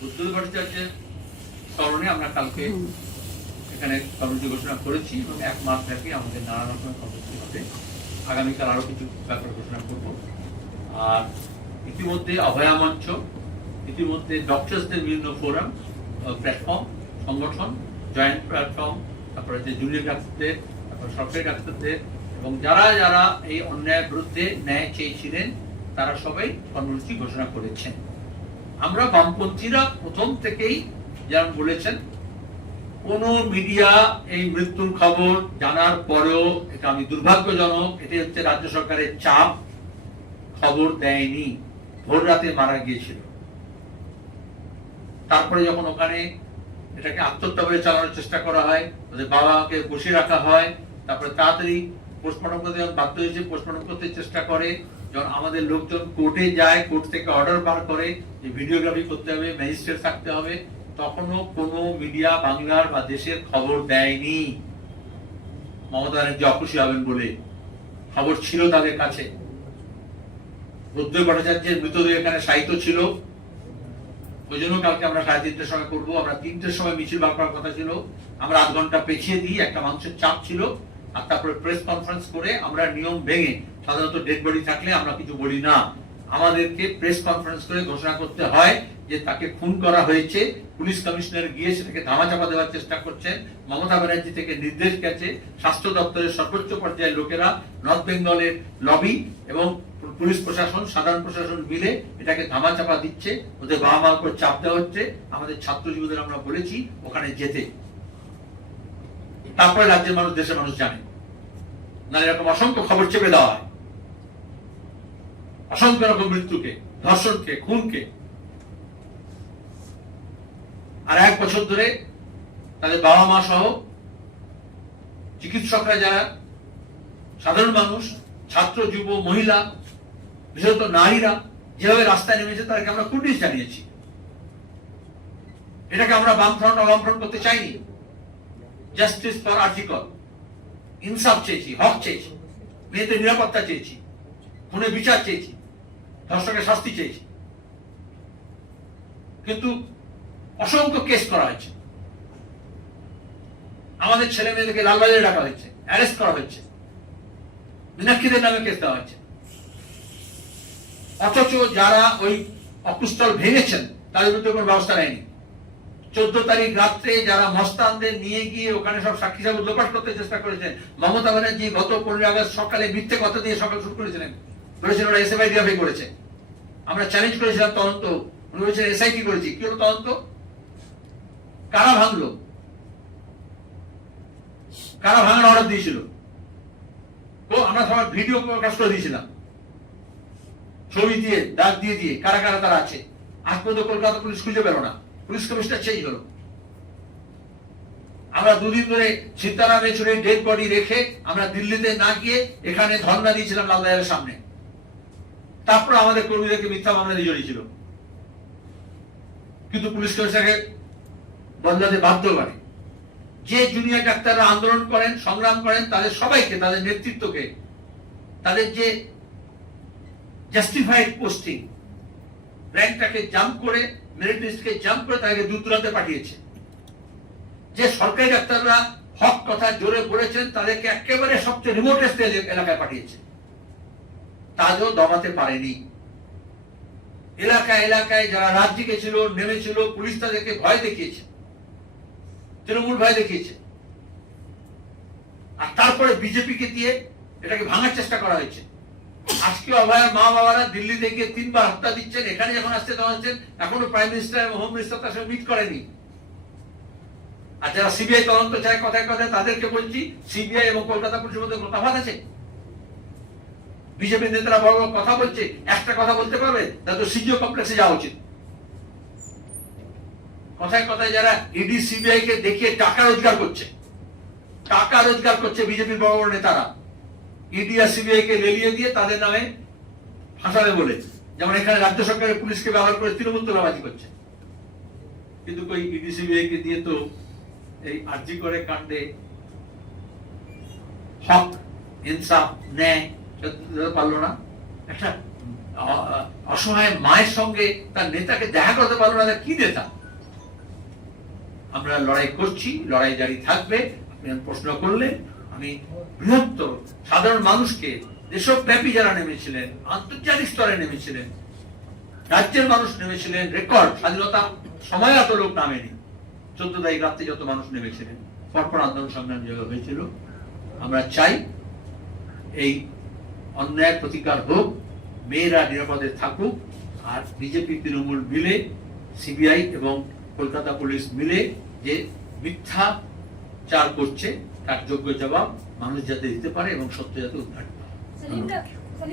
বুদ্ধ ভট্টাচার্যের স্মরণে আমরা কালকে এখানে কর্মসূচি ঘোষণা করেছি এবং 1 মাস ব্যাপী আমাদের নানা রকমের কর্মসূচি হবে। আগামীকাল আরো কিছু ব্যাপার ঘোষণা করব। আর ইতিমধ্যে অভয়া মঞ্চ, ইতিমধ্যে ডক্টরসদের বিভিন্ন ফোরাম, প্ল্যাটফর্ম, সংগঠন, জয়েন্ট প্ল্যাটফর্ম, তারপরে যে জুনিয়র ডাক্তারদের, তারপরে সরকারি ডাক্তারদের এবং যারা যারা এই অন্যায়ের বিরুদ্ধে ন্যায় চেয়েছিলেন তারা সবাই কর্মসূচি ঘোষণা করেছেন। আমরা বামপন্থীরা প্রথম থেকেই যেমন বলেছেন, কোন মিডিয়া এই মৃত্যুর খবর জানার পরেও, এটা আমি দুর্ভাগ্যজনক, এটি হচ্ছে রাজ্য সরকারের চাপ, খবর দেয়নি। ভোর রাতে মারা গিয়েছিল। তারপরে যখন ওখানে এটাকে আত্মহত্যা করে চালানোর চেষ্টা করা হয়, ওদের বাবাকে বসিয়ে রাখা হয়, তারপরে তাড়াতাড়ি পোস্টমর্টম করতে বাধ্য হয়েছে, পোস্টমর্টম করতে চেষ্টা করে, যখন আমাদের লোকজন কোর্টে যায়, কোর্ট থেকে অর্ডার বার করে যে ভিডিওগ্রাফি করতে হবে, ম্যাজিস্ট্রেট থাকতে হবে, তখনও কোনো মিডিয়া বাংলার বা দেশের খবর দেয়নি। মমতা ব্যানার্জি অখুশি হবেন বলে খবর ছিল তাদের কাছে। বুদ্ধ ভট্টাচার্যের মৃতদেহ এখানে সাহিত্য ছিল, ওই জন্য কালকে আমরা 3:30টার সময় করবো। আমরা 3টের সময় মিছিল বার করার কথা ছিল, আমরা আধ ঘন্টা পেছিয়ে দিই, একটা মানুষের চাপ ছিল। আর তারপরে প্রেস কনফারেন্স করে আমরা নিয়ম ভেঙে, সাধারণত ডেড বডি থাকলে আমরা কিছু বলি না, আমাদেরকে প্রেস কনফারেন্স করে ঘোষণা করতে হয় যে তাকে খুন করা হয়েছে। পুলিশ কমিশনার গিয়ে সেটাকে ধামাচাপা দেওয়ার চেষ্টা করছেন। মমতা ব্যানার্জি থেকে নির্দেশ গেছে, স্বাস্থ্য দপ্তরের সর্বোচ্চ পর্যায়ের লোকেরা, নর্থ বেঙ্গলের লবি এবং পুলিশ প্রশাসন, সাধারণ প্রশাসন মিলে এটাকে ধামাচাপা দিচ্ছে, ওদের বাবা মার উপর চাপ দেওয়া হচ্ছে। আমাদের ছাত্রজীবীদের আমরা বলেছি ওখানে যেতে, তারপরে রাজ্যের মানুষ, দেশের মানুষ জানে। না এরকম অসংখ্য খবর চেপে দেওয়া হয়, অসংখ্য রকম মৃত্যুকে, ধর্ষণকে, খুনকে। আর 1 বছর ধরে তাদের বাবা মা সহ চিকিৎসকরা, যারা সাধারণ মানুষ, ছাত্র, যুব, মহিলা, বিশেষত নারীরা যেভাবে রাস্তায় নেমেছে, তাদেরকে আমরা কুটিশ জানিয়েছি। এটাকে আমরা বামফ্রন্ট অবামফ্রন্ট করতে চাইনি। জাস্টিস ফর আর্টিকল, ইনসাফ চেয়েছি, হক চেয়েছি, মেয়েদের নিরাপত্তা চেয়েছি, খুনের বিচার চেয়েছি, ধর্ষকের শাস্তি চেয়েছি। কিন্তু অসংখ্য কেস করা হয়েছে, আমাদের ছেলে মেয়েদেরকে লালবাজারে ডাকা হয়েছে, অ্যারেস্ট করা হয়েছে, মীনাক্ষীদের নামে কেস দেওয়া হয়েছে। অথচ যারা ওই অকুস্থল ভেঙেছেন তাদের বিরুদ্ধে কোনো ব্যবস্থা নেয়নি। 14 তারিখ রাত্রে যারা মস্তানদের নিয়ে গিয়ে ওখানে সব সাক্ষী সাবুত লোপাট করতে চেষ্টা করেছেন, মমতা ব্যানার্জি গত 15 আগস্ট সকালে মিথ্যে কথা দিয়ে সকাল শুরু করেছিলেন, বলেছিলেন ওরা এসএফআইডিএফ করেছে। আমরা চ্যালেঞ্জ করেছিলাম তদন্ত, উনি বলেছেন এসআইটি করেছি। কি হলো তদন্ত? কারা ভাঙলো? কারা ভাঙার অর্ডার দিয়েছিল? তো আমরা সবার ভিডিও প্রকাশ করে দিয়েছিলাম, ছবি দিয়ে, দাগ দিয়ে দিয়ে, কারা কারা তারা আছে। আজ পর্যন্ত কলকাতা পুলিশ খুঁজে পেল না, পুলিশ কমিশনার চেঞ্জ হলো। আমরা 2 দিন ধরে সীতারাম ইয়েচুরির ডেড বডি রেখে আমরা দিল্লিতে না গিয়ে এখানে ধর্ণা দিয়েছিলাম লালবাজারের সামনে। তারপর আমাদের কর্মীদেরকে মিথ্যা মামলা দিয়ে জড়িয়েছিল, কিন্তু পুলিশ কমিশনারকে বদলাতে বাধ্য করে। যে জুনিয়র ডাক্তাররা আন্দোলন করেন, সংগ্রাম করেন, তাদের সবাইকে, তাদের নেতৃত্বকে, তাদের যে জাস্টিফাইড পোস্টিং, র্যাঙ্কটাকে জাম্প করে, মেরিট লিস্টকে জাম্প করে তাদেরকে দূর দূরান্তে পাঠিয়েছে। যে সরকারি ডাক্তাররা হক কথা জোরে বলেছেন, তাদেরকে একেবারে সবচেয়ে রিমোটেস্ট এলাকায় পাঠিয়েছে, তাদেরও দমাতে পারেনি। এলাকায় এলাকায় যারা রাজ্যে ছিল, নেমেছিল, পুলিশ তাদেরকে ভয় দেখিয়েছে, তৃণমূল ভয় দেখিয়েছে। আর তারপরে বিজেপিকে দিয়ে এটাকে ভাঙার চেষ্টা করা হয়েছে। আজকে অভয়ার মা বাবারা দিল্লিতে গিয়ে 3 বার হত্যা দিচ্ছেন, এখানে যখন আসতে দেওয়া হচ্ছেন, এখনো প্রাইম মিনিস্টার এবং হোম মিনিস্টার তার সঙ্গে মিট করেনি। আর যারা সিবিআই তদন্ত চায়, কথায় কথায় তাদেরকে বলছি, সিবিআই এবং কলকাতা পুলিশের মধ্যে কোনো তফাৎ আছে? বিজেপি নেতারা বড় বড় কথা বলছে, একটা কথা বলতে পারবে? তাদের তো সিজিও কমপ্লেক্সে যাওয়া উচিত। কথায় কথায় যারা ইডি সিবিআই কে দেখিয়ে টাকা রোজগার করছে, টাকা রোজগার করছে বিজেপির বড় বড় নেতারা, ইডি আর সিবিআই কে লেলিয়ে দিয়ে তাদের নামে ফাঁসাবে বলে। যেমন এখানে রাজ্য সরকারের পুলিশকে ব্যবহার করে তৃণমূল তোলাবাজি করছে। কিন্তু কই ইডি সিবিআই কে দিয়ে তো এই আরজি করে কাণ্ডে হক, ইনসাফ, ন্যায় পারলো না। একটা অসহায় মায়ের সঙ্গে তার নেতাকে দেখা করতে পারলো না, কি নেতা? আমরা লড়াই করছি, লড়াই জারি থাকবে। আপনি প্রশ্ন করলে আমি বৃহত্তর সাধারণ মানুষকে, দেশব্যাপী যারা নেমেছিলেন, আন্তর্জাতিক স্তরে নেমেছিলেন, রাজ্যের মানুষ নেমেছিলেন, রেকর্ড স্বাধীনতা সময় এত লোক নামেনি। 14 তারিখ রাত্রে যত মানুষ নেমেছিলেন, পরপর আন্দোলন সংগ্রাম যেভাবে হয়েছিল, আমরা চাই এই অন্যায়ের প্রতিকার হোক, মেয়েরা নিরাপদে থাকুক, আর বিজেপি তৃণমূল মিলে, সিবিআই এবং কলকাতা পুলিশ মিলে যে মিথ্যাচার করছে তার যোগ্য জবাব মানুষ যাতে দিতে পারে এবং সত্য যাতে উদ্ধার হয়।